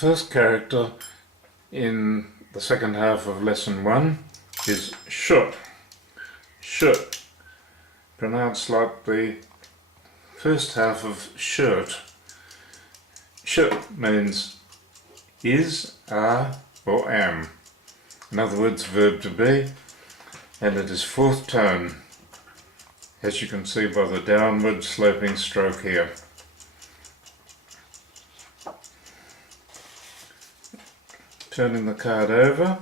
first character in the second half of lesson 1 is sh. Sh. Pronounced like the first half of shirt. Sh means is, are, or am. In other words, verb to be, and it is fourth tone, as you can see by the downward sloping stroke here. Turning the card over,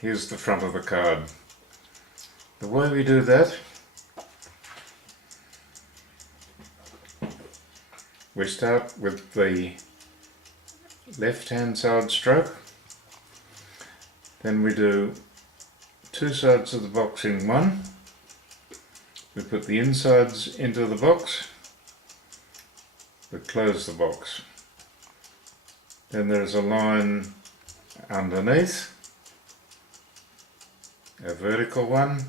here's the front of the card. The way we do that, we start with the left hand side stroke, then we do two sides of the box in one, we put the insides into the box, we close the box. Then there's a line underneath, a vertical one,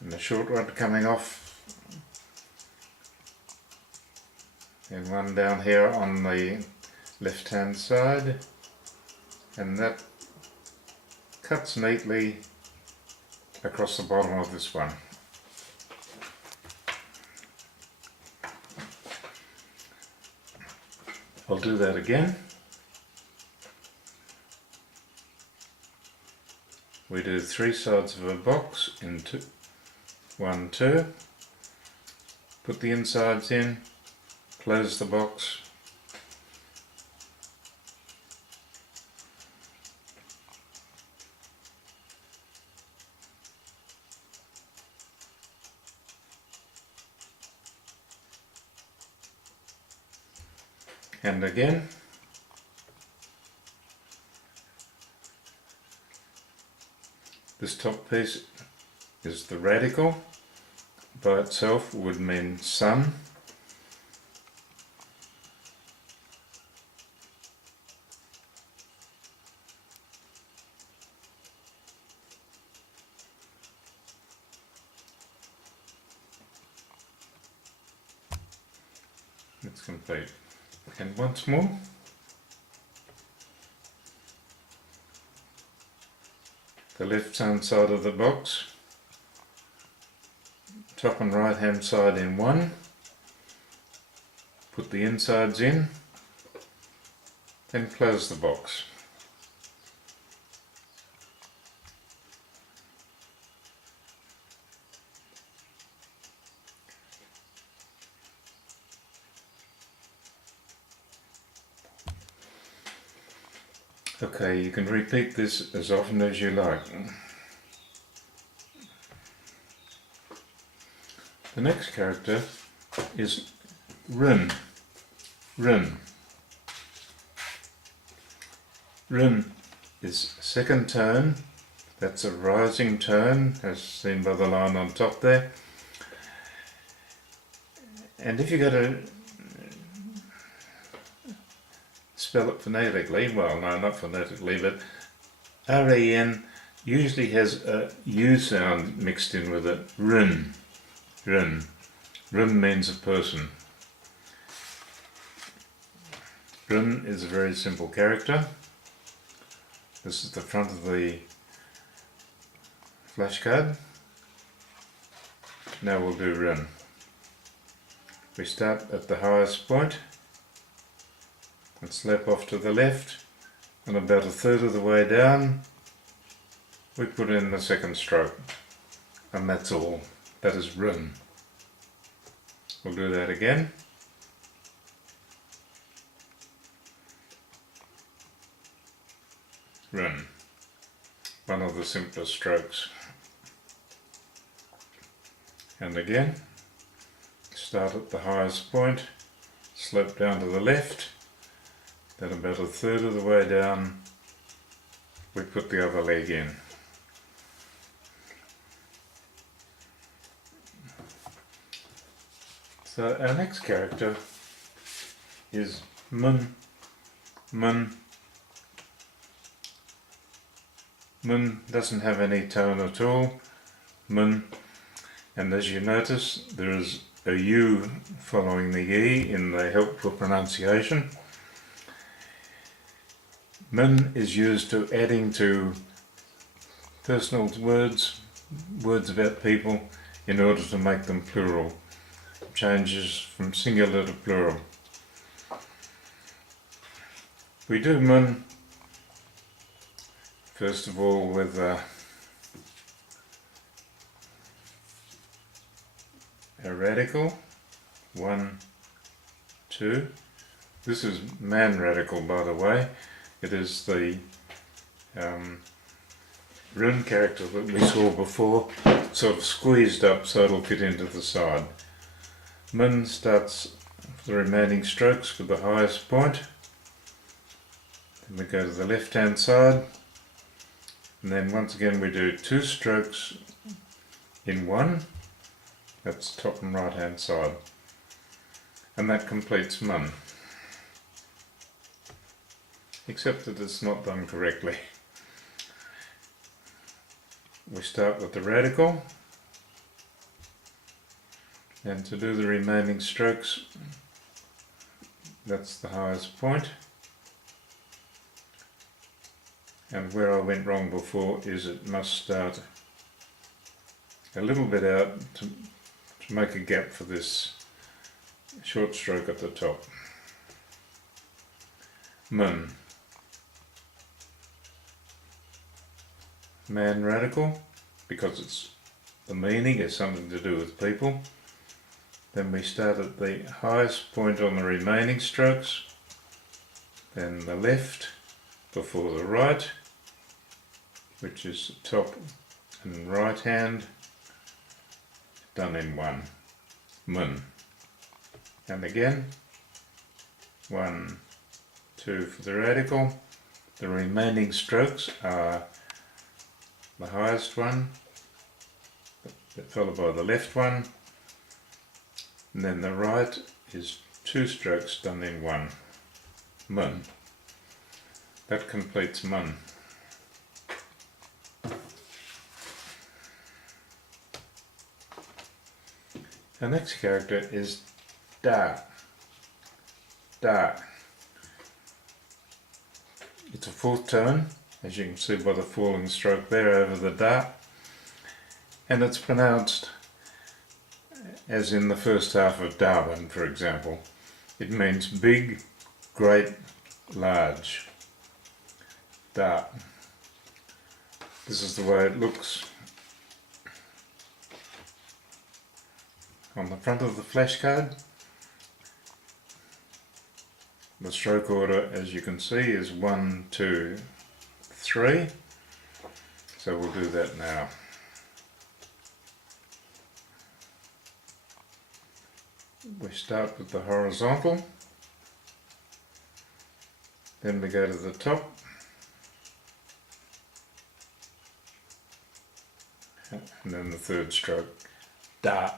and a short one coming off, and one down here on the left hand side, and that cuts neatly across the bottom of this one. I'll do that again. We do three sides of a box in 1, 2, put the insides in, close the box, and again. This top piece is the radical. By itself would mean sun. It's complete. And once more. The left hand side of the box, top and right hand side in one, put the insides in, then close the box. Okay, you can repeat this as often as you like. The next character is run. Run. Run is second tone, that's a rising tone, as seen by the line on top there. And if you go to spell it phonetically, well no, not phonetically, but R-E-N usually has a U sound mixed in with it. Run. Run. Run means a person. Run is a very simple character. This is the front of the flashcard. Now we'll do run. We start at the highest point and slap off to the left, and about a third of the way down we put in the second stroke, and that's all. That is run. We'll do that again. Run. One of the simplest strokes. And again, start at the highest point, slope down to the left, then about a third of the way down we put the other leg in. So our next character is mun. Mun. Mun doesn't have any tone at all. Mun. And as you notice, there is a U following the E in the help for pronunciation. Min is used to adding to personal words about people in order to make them plural. Changes from singular to plural. We do min first of all with a radical, 1, 2. This is man radical, by the way. It is the rune character that we saw before, sort of squeezed up so it'll fit into the side. Min starts the remaining strokes with the highest point. Then we go to the left hand side, and then once again we do 2 strokes in 1. That's top and right hand side, and that completes min, except that it's not done correctly. We start with the radical, and to do the remaining strokes, that's the highest point. And where I went wrong before is it must start a little bit out to make a gap for this short stroke at the top. Min. Man radical, because it's the meaning is something to do with people. Then we start at the highest point on the remaining strokes, then the left before the right, which is the top and right hand, done in 1. Min. And again, 1, 2 for the radical. The remaining strokes are the highest one, followed by the left one, and then the right is 2 strokes done in 1. Min. That completes min. The next character is da. Da. It's a 4th tone, as you can see by the falling stroke there over the da, and it's pronounced as in the first half of Darwin, for example. It means big, great, large. Da. This is the way it looks on the front of the flashcard. The stroke order, as you can see, is 1, 2, 3. So we'll do that now. We start with the horizontal, then we go to the top, and then the 3rd stroke. Da.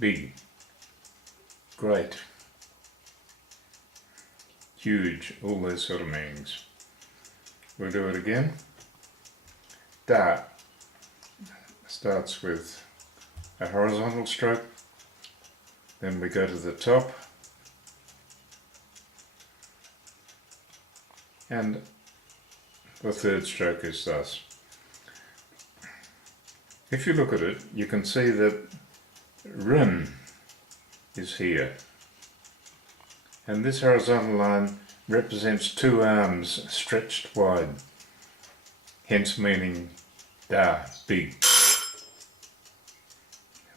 Big, great, huge, all those sort of meanings. We'll do it again. Da starts with a horizontal stroke, then we go to the top, and the 3rd stroke is thus. If you look at it, you can see that Rin is here, and this horizontal line represents 2 arms stretched wide, hence meaning da, big.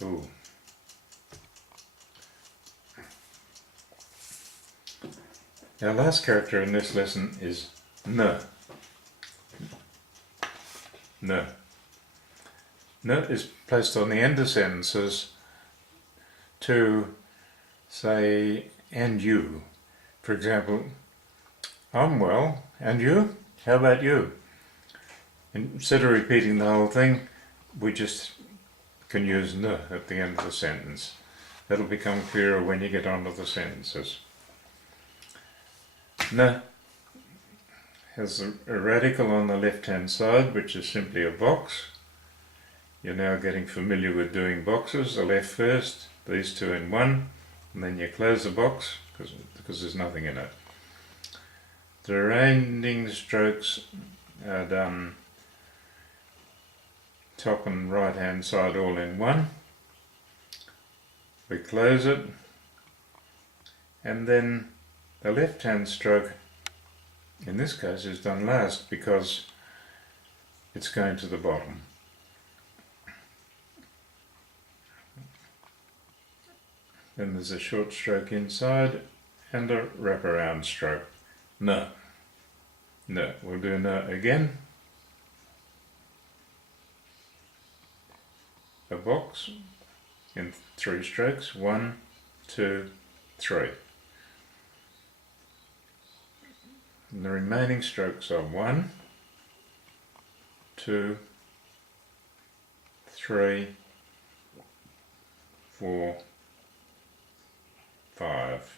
Ooh. Our last character in this lesson is N. N. N is placed on the end of sentences to say, and you. For example, I'm well, and you? How about you? Instead of repeating the whole thing, we just can use N at the end of the sentence. That'll become clearer when you get onto the sentences. N has a radical on the left hand side, which is simply a box. You're now getting familiar with doing boxes, the left first, these 2 in 1, and then you close the box because there's nothing in it. The remaining strokes are done top and right hand side all in one. We close it, and then the left hand stroke in this case is done last because it's going to the bottom. Then there's a short stroke inside and a wraparound stroke. No, we'll do no again. A box in 3 strokes, 1, 2, 3. And the remaining strokes are 1, 2, 3, 4, 5.